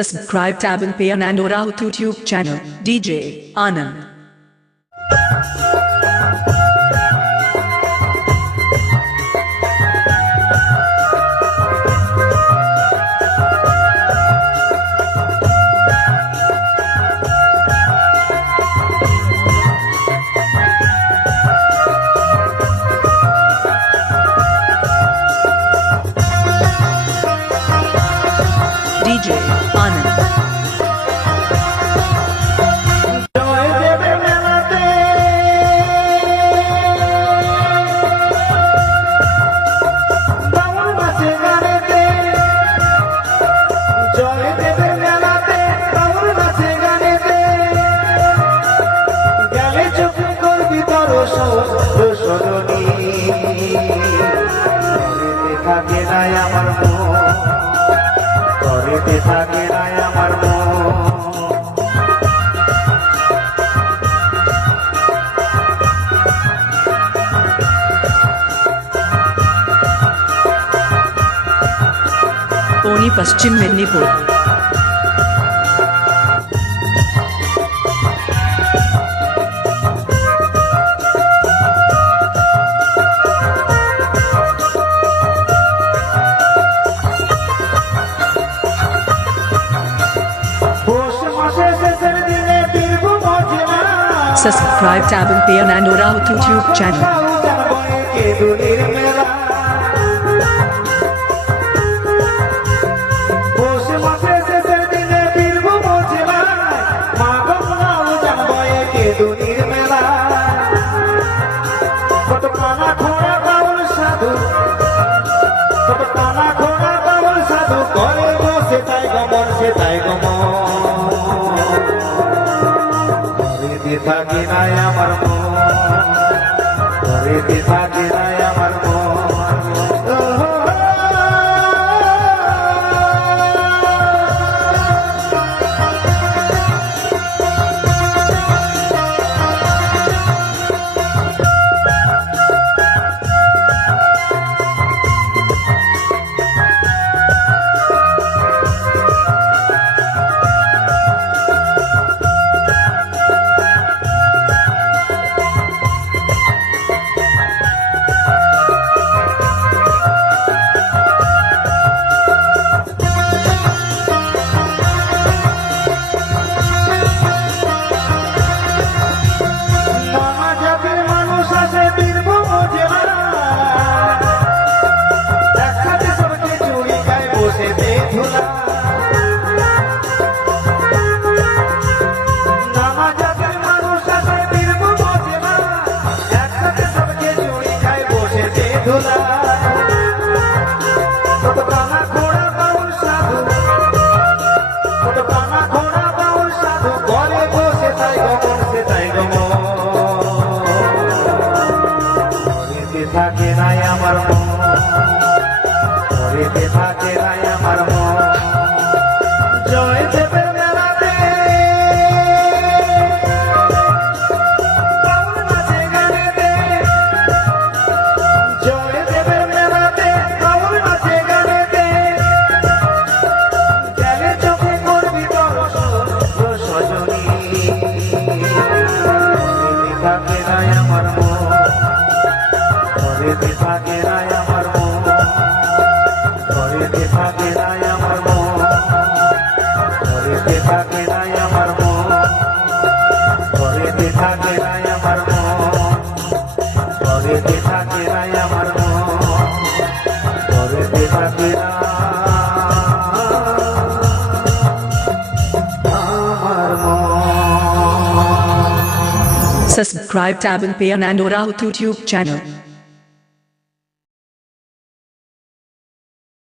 Subscribe tab and pay and Orahu YouTube channel, DJ Anand. DJ Anand. থাকে না আমার Poni Paschim Mednipur. Subscribe tab and pay and Orahu YouTube channel. থাকে না আমার মন ঘরেতে থাকে না আমার থাকে না আমার মন ঘরেতে থাকে না আমার মন জয় দেবের মেলাতে বাউল নাচে গানেতে জয় দেবের মেলাতে বাউল নাচে গানেতে গেলে চোখে করবি দর্শন সজনী থাকে না আমার মন ঘরেতে থাকে না আমার মন ঘরেতে থাকে না আমার মন ঘরেতে থাকে না আমার মন ঘরেতে থাকে না আমার মন ঘরেতে থাকে না আমার মন ঘরেতে থাকে না আমার মন Subscribe tab and pay and Orahu YouTube channel.